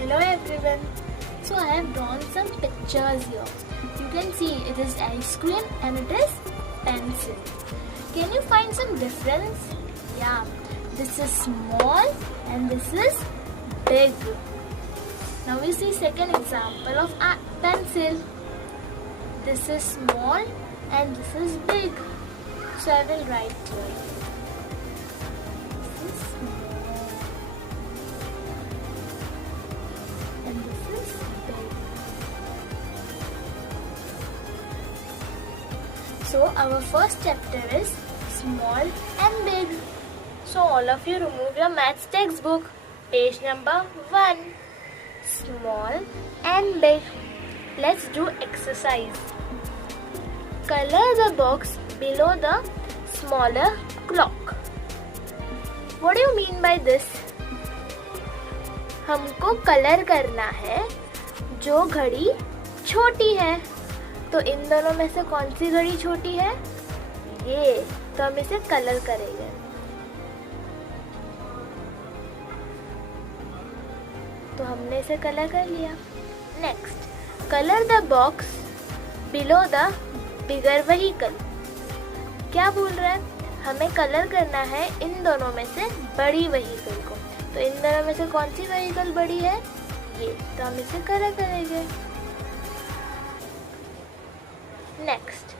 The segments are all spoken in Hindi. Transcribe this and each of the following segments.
Hello everyone. So I have drawn some pictures here. You can see it is ice cream and it is pencil. Can you find some difference? Yeah, this is small and this is big. Now we see second example of a pencil. This is small and this is big. So I will write here. This is small and this is big. So our first chapter is small and big. So all of you remove your maths textbook. Page number 1. Small and big. Let's do exercise. Color the box below the smaller clock. What do you mean by this? हमको कलर करना है जो घड़ी छोटी है. तो इन दोनों में से कौन सी घड़ी छोटी है? ये. तो हम इसे कलर करेंगे. तो हमने इसे कलर कर लिया. Next, colour the box below the bigger vehicle. क्या बोल रहा है? हमें कलर करना है इन दोनों में से बड़ी व्हीकल को. तो इन दोनों में से कौन सी व्हीकल बड़ी है? ये. तो हम इसे कलर करेंगे. Next,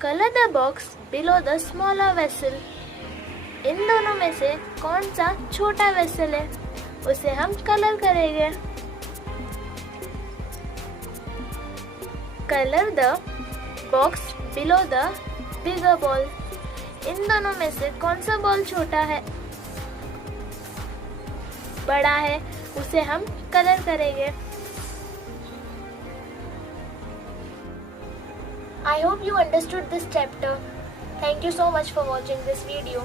colour the box below the smaller vessel. इन दोनों में से कौन सा छोटा वेसल है? उसे हम कलर करेंगे. Colour the box below the bigger ball. इन दोनों में से कौन सा बॉल छोटा है? बड़ा है. उसे हम कलर करेंगे. I hope you understood this chapter. Thank you so much for watching this video.